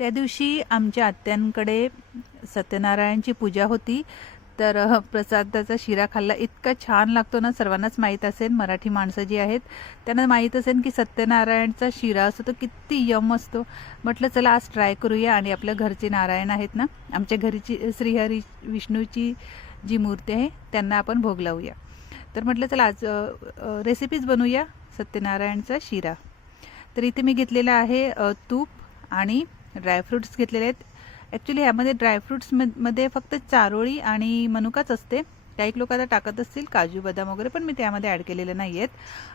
त्या दिवशी आमच्या आत्यांकडे सत्यनारायणची पूजा होती, तर प्रसादाचा शिरा खाल्ला. इतका छान लागतो ना, सर्वांनाच माहीत असेल, मराठी माणसं जी आहेत त्यांना माहीत असेल की सत्यनारायणचा शिरा असतो तो किती यम असतो. म्हटलं चला आज ट्राय करूया. आणि आपल्या घरचे नारायण आहेत ना, आमच्या घरीची श्रीहरी विष्णूची जी मूर्ती आहे त्यांना आपण भोग लावूया. तर म्हटलं चला आज रेसिपीज बनवूया सत्यनारायणचा शिरा. तर इथे मी घेतलेला आहे तूप आणि ड्रायफ्रूट्स घेतलेले आहेत. ॲक्च्युली ह्यामध्ये ड्रायफ्रूट्समध्ये फक्त चारोळी आणि मनुकाच असते. काही लोक आता टाकत असतील काजू बदाम वगैरे, पण मी त्यामध्ये ॲड केलेले नाही आहेत.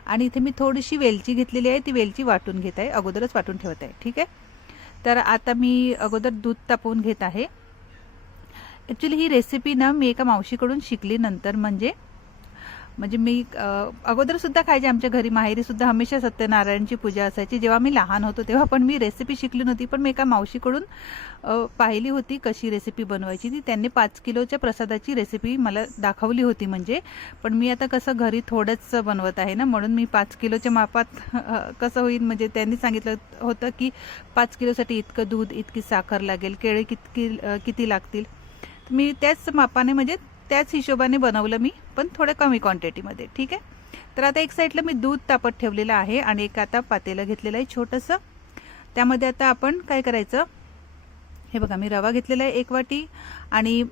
आणि इथे मी थोडीशी वेलची घेतलेली आहे, ती वेलची वाटून घेत आहे, अगोदरच वाटून ठेवत आहे. ठीक आहे. तर आता मी अगोदर दूध तापवून घेत आहे. ॲक्च्युली ही रेसिपी ना मी एका मावशीकडून शिकली नंतर. म्हणजे मी अगोदरसुद्धा खायचे. आमच्या घरी माहेरीसुद्धा हमेशा सत्यनारायणची पूजा असायची. जेव्हा मी लहान होतो तेव्हा पण मी रेसिपी शिकली नव्हती, पण मी एका मावशीकडून पाहिली होती कशी रेसिपी बनवायची ती. त्यांनी 5 किलोच्या प्रसादाची रेसिपी मला दाखवली होती. पण मी आता कसं घरी थोडंच बनवत आहे ना, म्हणून मी 5 किलोच्या मापात कसं होईल. म्हणजे त्यांनी सांगितलं होतं की 5 किलोसाठी इतकं दूध, इतकी साखर लागेल, केळी किती लागतील. मी त्याच मापाने म्हणजे त्याच हिशोबाने बनवलं मी, पण थोड्या कमी क्वांटिटीमध्ये. ठीक आहे. तर आता एक साईडला मी दूध तापत ठेवलेलं आहे आणि एक आता पातेलं घेतलेलं आहे छोटंसं. त्यामध्ये आता आपण काय करायचं, हे बघा मी रवा घेतलेला आहे 1 वाटी आणि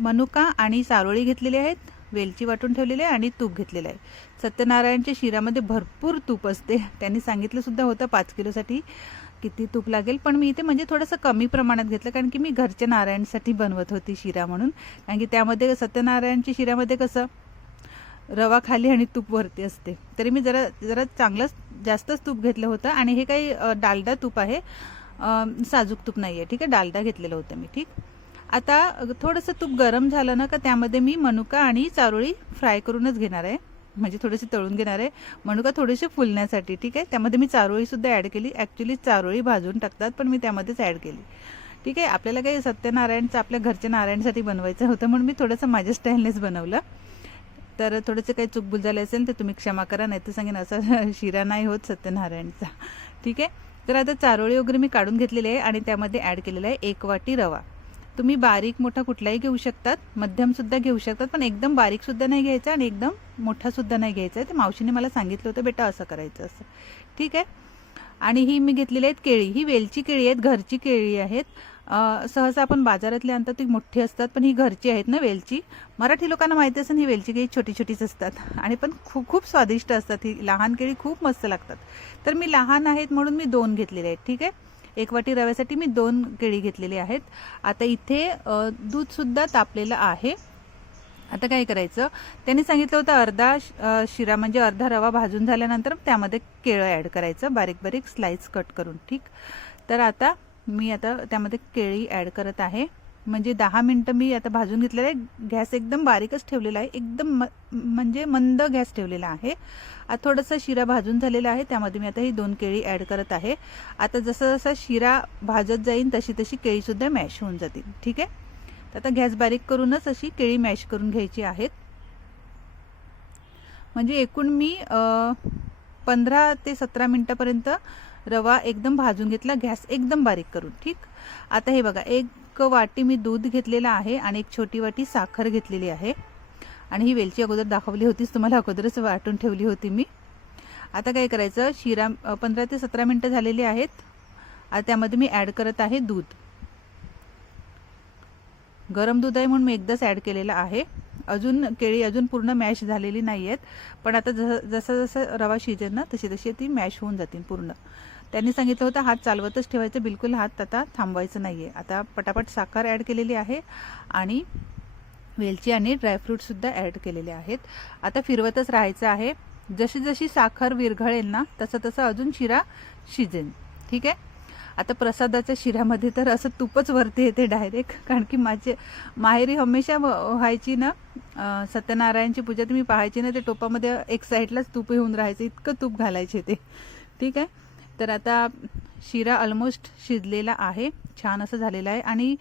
मनुका आणि चारोळी घेतलेली आहेत, वेलची वाटून ठेवलेली आहे आणि तूप घेतलेलं आहे. सत्यनारायणच्या शिरामध्ये भरपूर तूप असते. त्यांनी सांगितलं सुद्धा होतं 5 किलोसाठी किती तूप लागेल, पण मी इथे म्हणजे थोडंसं कमी प्रमाणात घेतलं, कारण की मी घरच्या नारायणसाठी बनवत होती शिरा म्हणून. कारण की त्यामध्ये सत्यनारायणच्या शिऱ्यामध्ये कसं रवा खाली आणि तूप वरती असते. तरी मी जरा चांगलंच जास्तच तूप घेतलं होतं. आणि हे काही डालडा तूप आहे, साजूक तूप नाही आहे. ठीक आहे, डालडा घेतलेलं होतं मी. ठीक. आता थोडंसं तूप गरम झालं ना का त्यामध्ये मी मनुका आणि चारोळी फ्राय करूनच घेणार आहे, म्हणजे थोडीशी तळून घेणार आहे. मनुका थोडेसे फुलण्यासाठी. ठीक आहे. त्यामध्ये मी चारोळीसुद्धा ॲड केली. ॲक्च्युली चारोळी भाजून टाकतात, पण मी त्यामध्येच ॲड केली. ठीक आहे. आपल्याला काही सत्यनारायणचं आपल्या घरच्या नारायणसाठी बनवायचं होतं, म्हणून मी थोडंसं माझ्या स्टाईलनेच बनवलं. तर थोडंसं काही चूकभूल झाले असेल तर तुम्ही क्षमा करा, नाही तर सांगेन असा शिरा नाही होत सत्यनारायणचा. ठीक आहे. तर आता चारोळी वगैरे मी काढून घेतलेली आहे आणि त्यामध्ये ॲड केलेला आहे 1 वाटी रवा. तुम्ही बारीक मोठा कुठलाही घेऊ शकतात, मध्यमसुद्धा घेऊ शकतात, पण एकदम बारीकसुद्धा नाही घ्यायचा आणि एकदम मोठासुद्धा नाही घ्यायचा आहे. तर मावशीने मला सांगितलं होतं बेटा असं करायचं असं. ठीक आहे. आणि ही मी घेतलेली आहेत केळी. ही वेलची केळी आहेत, घरची केळी आहेत. सहसा आपण बाजारातली आणतात ती मोठी असतात, पण ही घरची आहेत ना वेलची. मराठी लोकांना माहिती असेल ही वेलची केळी छोटी छोटीच असतात आणि पण खूप खूप स्वादिष्ट असतात. ही लहान केळी खूप मस्त लागतात. तर मी लहान आहेत म्हणून मी 2 घेतलेले आहेत. ठीक आहे. 1 वाटी रव्यासाठी मी 2 केळी घेतलेली आहेत. आता इथे दूधसुद्धा तापलेलं आहे. आता काय करायचं, त्यांनी सांगितलं होतं अर्धा शिरा म्हणजे अर्धा रवा भाजून झाल्यानंतर त्यामध्ये केळं ॲड करायचं, बारीक बारीक स्लाइस कट करून. ठीक. तर आता मी त्यामध्ये केळी ॲड करत आहे. म्हणजे 10 मिनटं मी आता भाजून घेतलेलं आहे. गॅस एकदम बारीकच ठेवलेला आहे, एकदम म्हणजे मंद गॅस ठेवलेला आहे. आता थोडंसं शिरा भाजून झालेला आहे, त्यामध्ये मी आता ही 2 केळी ॲड करत आहे. आता जसं जसं शिरा भाजत जाईल तशी तशी केळीसुद्धा मॅश होऊन जातील. ठीक आहे. तर आता गॅस बारीक करूनच अशी केळी मॅश करून घ्यायची आहेत. म्हणजे एकूण मी 15 ते 17 मिनटापर्यंत रवा एकदम भाजून घेतला, गॅस एकदम बारीक करून. ठीक. आता हे बघा 1 वाटी मी दूध घेतलेलं आहे आणि 1 छोटी वाटी साखर घेतलेली आहे. आणि ही वेलची अगोदर दाखवली होतीच तुम्हाला, अगोदरच वाटून ठेवली होती मी. आता काय करायचं, शिरा 15 ते 17 मिनटं झालेली आहेत. आता त्यामध्ये मी ॲड करत आहे दूध. गरम दूध आहे म्हणून मी एकदाच ॲड केलेलं आहे. केळी अजून पूर्ण मॅश झालेली नाही आहेत, पण आता जसं जसं रवा शिजेल ना तशी तशी ती मॅश होऊन जातील पूर्ण. त्यांनी सांगितलं होतं हात चालवतच ठेवायचं, बिलकुल हात आता थांबवायचं नाही आहे. आता पटापट साखर ॲड केलेली आहे आणि वेलची आणि ड्रायफ्रूटसुद्धा ॲड केलेले आहेत. आता फिरवतच राहायचं आहे. जशी जशी साखर विरघळेल ना तसं तसं अजून शिरा शिजेल. ठीक आहे. आता प्रसादाच्या शिऱ्यामध्ये तर असं तूपच वरती येते डायरेक्ट, कारण की माझे माहेरी हमेशा व्हायची ना सत्यनारायणची पूजा, तर मी पाहायची ना ते टोपामध्ये एक साईडलाच तूप येऊन राहायचं, इतकं तूप घालायचे ते. ठीक आहे. तर आता शिरा ऑलमोस्ट शिजलेला आहे, छान असं झालेलं आहे. आणि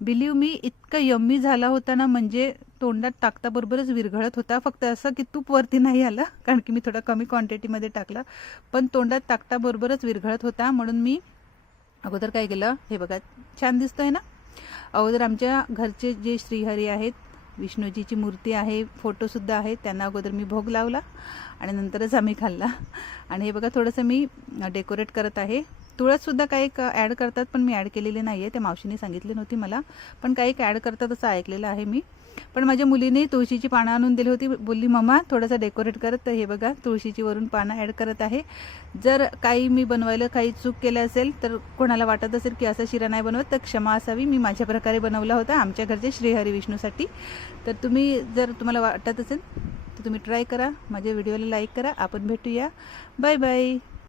बिलीव मी इतकं यम्मी झाला होता ना, म्हणजे तोंडात टाकताबरोबरच विरघळत होता. फक्त असं की तूप वरती नाही आलं, कारण की मी थोडा कमी क्वांटिटीमध्ये टाकलं, पण तोंडात टाकताबरोबरच विरघळत होता. म्हणून मी अगोदर काय केलं हे बघा, छान दिसतोय ना. अगोदर आमच्या घरचे जे श्रीहरी आहेत, विष्णूजीची मूर्ती आहे, फोटोसुद्धा आहेत, त्यांना अगोदर मी भोग लावला आणि नंतरच आम्ही खाल्ला. आणि हे बघा थोडंसं मी डेकोरेट करत आहे. तुळससुद्धा काही ॲड करतात, पण मी ॲड केलेली नाही आहे. त्या मावशीने सांगितली नव्हती मला, पण काही ॲड करतात असं ऐकलेलं आहे मी. पण माझ्या मुलीने तुळशीची पानं आणून दिली होती, बोलली मम्मा थोडंसं डेकोरेट करत. तर हे बघा तुळशीची वरून पानं ॲड करत आहे. जर काही मी बनवायला काही चूक केलं असेल, तर कोणाला वाटत असेल की असा शिरा नाही बनवत, तर क्षमा असावी. मी माझ्या प्रकारे बनवला होता आमच्या घरचे श्रीहरी विष्णूसाठी. तर जर तुम्हाला वाटत असेल तर तुम्ही ट्राय करा. माझ्या व्हिडिओला लाईक करा. आपण भेटूया. Bye bye.